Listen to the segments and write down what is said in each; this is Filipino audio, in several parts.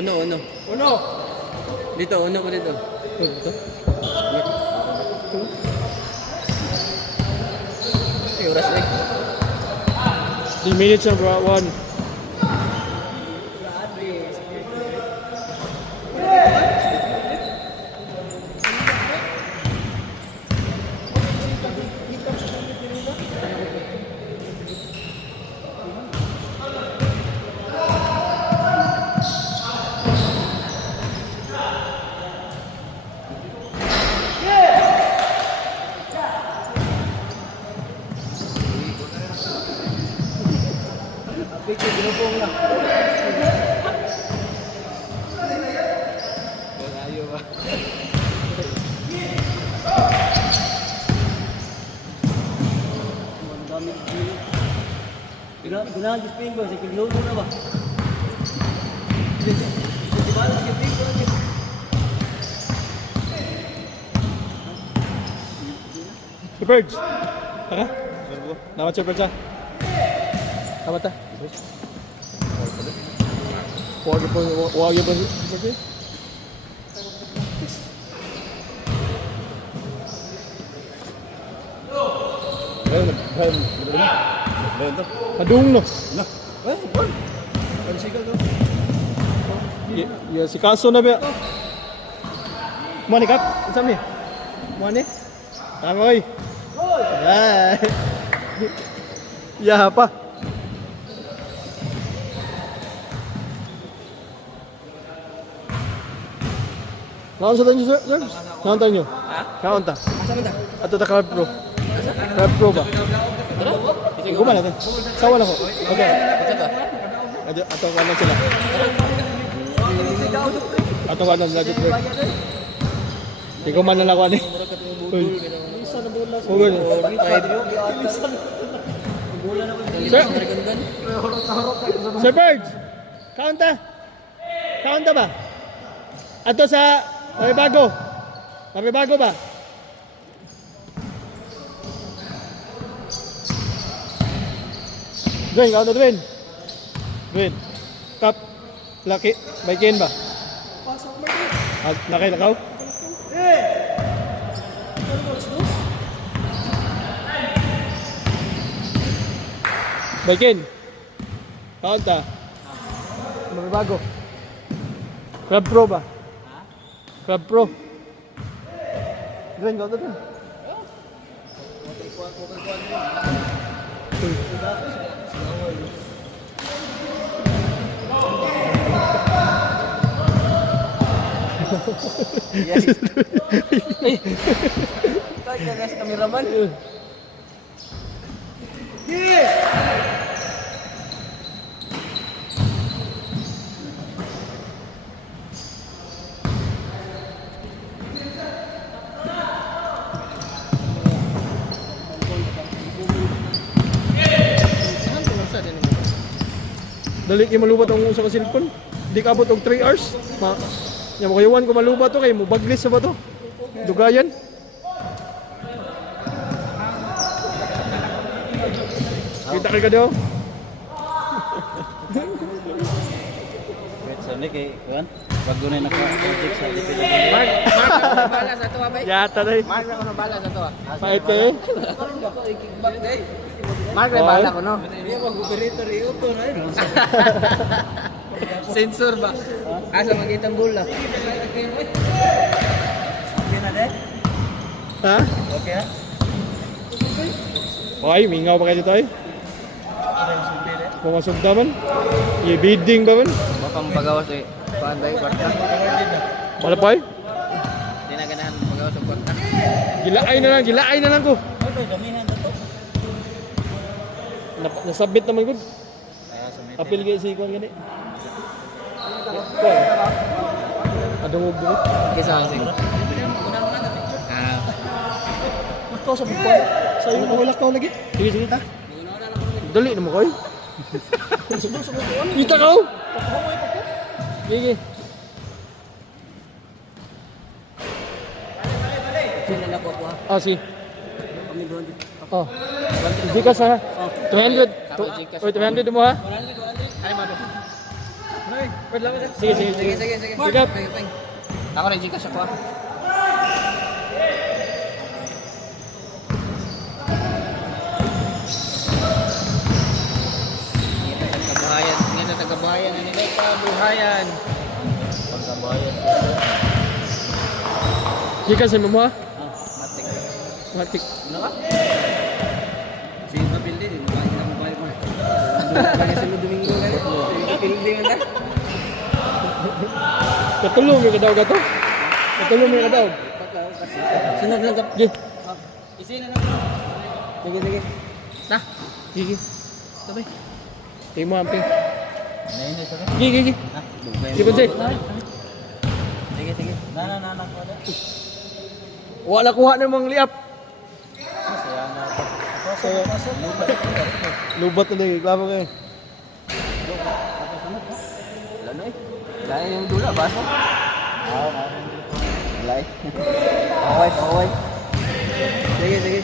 Uno. Uno. Dito, uno ko dito. Dito. Oras na. 3 minutes na bro, 1. Ganahan yung spin ko, sige, load mo na ba? Di ba, sige, spin ko lagi. Birds. Taka? Dapat siya birds ah. Dapat ah. Huwag po. Padung no. Ya si kaso na ba? Mo ni kap, isam ni. Mo ni. Tama oi. Ya apa? Naon sa tanyo sir? Naon tanyo? Ha? Naon ta? Ato ta Crab Pro. Crab Pro ba? Ikaw ba natin? Sawa na ko. Okay. Ato ko na sila. Ato ko na sila dito. Ikaw man na lang ako ni. Sir! Sir Birds! Kaunta? Kaunta ba? Ato sa Maribago? Maribago ba? Dwayne, kaunta Dwayne? Dwayne. Top. Laki. Baikin ba? Laki na kao? Baikin. Kaunta? Maribago. Crab Pro ba? Crab Pro. Dwayne, kaunta Dwayne? Tayo ka guys, kameraman. Dali kayo malubat ang usa ka cellphone. Di ka abot og 3 hours. Nya mo kayawan ko malubat to kay mo baglis sa ba to? Dugayan. Kita kay ka daw. Wait, so kay kuan. Bago na naka-project sa DPD. Mark, bala sa to abay. Yata dai. Mark na ko bala sa to. Pait kay. Kickback day. Mark na bala ko no. Iya mag-operator iyo to na. Sensor ba? Asa magitang bola. Okay na de? Ha? Okay ha? Oy, mingaw pa kayo dito ay. Pumasok daman. I-bidding ba man? Baka mapagawas eh. Paan ba yung kwarta? Malapay? Hindi na ganahan mapagawas ang kwarta. Gilaay na lang ko. Ito, gamihan na to. Nasabit naman ko. Apil kayo si Ikon gani. Adungog dito. Kisa kasi. Ikaw sa bukwan. Sa iyo ko wala ka lagi. Sige ta. Dali na mo koy. Kita ka. Sige. Ah, si. Oh. Hindi ka sa 200. Oy, 200 mo ha? Sige, sige, sige. Sige. Ako rin Gcash ako ah. Tagabahayan, hindi na tagabahayan, hindi na tagabahayan. Tagabahayan. Di ka sa mo ha? Matik. Matik. Ano ka? Sige pa pildi, di ba? Hindi na mobile mo. Kaya sa Domingo na rin. Pildi nga na. Katulong may kadaw ka to? Katulong may kadaw. Sunod lang ka. Di. Isi na lang. Sige, sige. Na. Gigi. Sabay. Tingin mo amping. Ayun na sabay. Gigi, gigi. Ha? Di ba, Jay? Sige, sige. Na. Wala kuha ng mga liap. Masaya na ako. Lubat na din, klaro kayo. Wala na eh. Wala yung dula, baso. Wala eh. Okay. Sige.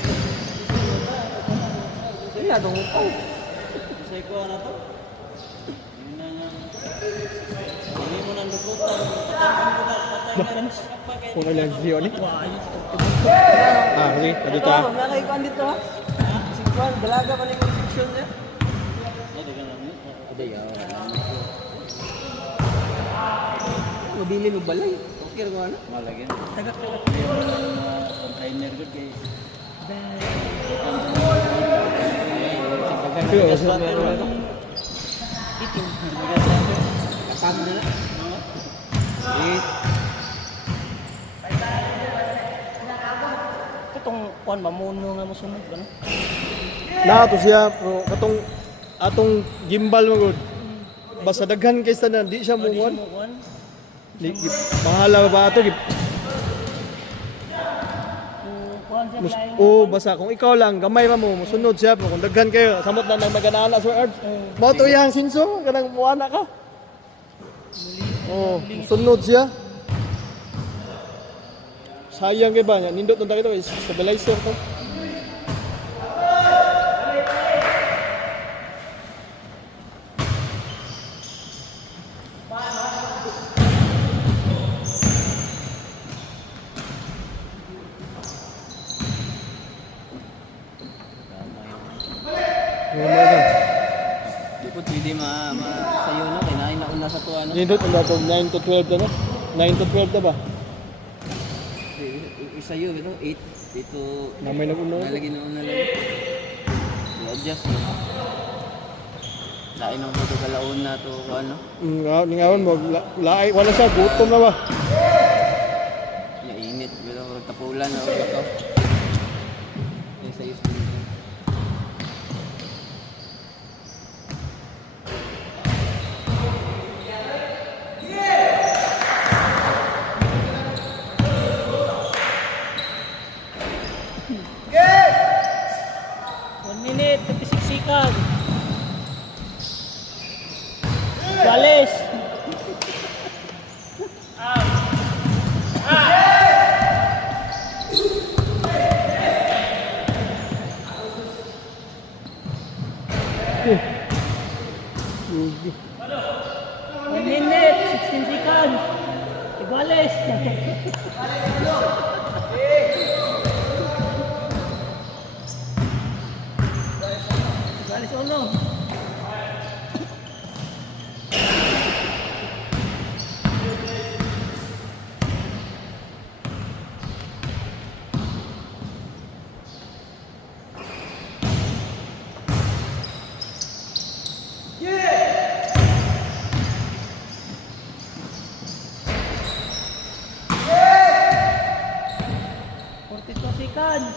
Sige, atong upaw. Say ko na to. Hindi mo nang lukutan. Kung ilang siyo ni. Ah, sige. Pwede ta. Nakay ko andito ha. Sigwan, dalaga pa rin yung section niya. Mabili mo balay. Okay rin ano? Malagyan. Tagak. Container good kay. Sige, sige. Itim. Kasama na lang. Itong kuan mamuno nga mo sunod ano? Na to siya, pero katong atong gimbal mo gud. Basta daghan kay sa di siya mo Kuan? Bahala ba ato Kuan siya flying. basta kung ikaw lang gamay pa mo musunod siya pero kung daghan kayo samot na nang maganaana sa earth. Mao to yang sinso kanang muana ka. Oh, musunod siya. Sayang kay ba niya nindot nang ito is stabilizer to. Di po pwede sayo no kay nain na una sa tuwa no. Nindot ang dato 9 to 12 na. 9 to 12 na ba? Isayo ito 8 dito Na may nag-uno. nalagay na una lang. I-adjust no. Lain ang mga kalaon na to ano. Ningawan mo laay wala siya gutom na ba? Init pero tapulan na ulit ko. Isayo. Minute, 56 seconds. Walis. One minute, 16 seconds. Walis. Walis uno. Seconds.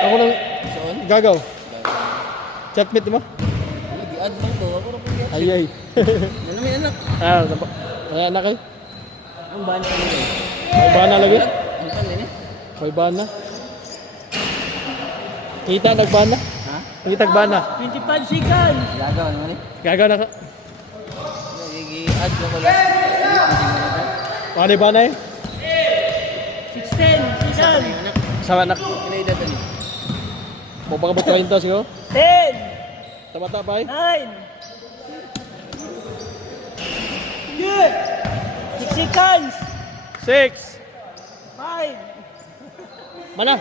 Ako nang gagaw. Chatmate mo? Di-add mo to ako ra pag. Ay. Ano may anak? Ay anak ay. Ang ban pa nila. May bana lagi. Ang kan ni. May bana. Kita nagbana. Ha? Kita nagbana. 25 seconds. Gagaw naman eh. Gagaw na ka. I-add ko lang. Paano ba na eh? 16 seconds. Sama anak. Kinaedad ni. Mo baka ba 30 siguro? 10, Tama-tama pa eh? 9. 6 seconds. 6. 5, Mana?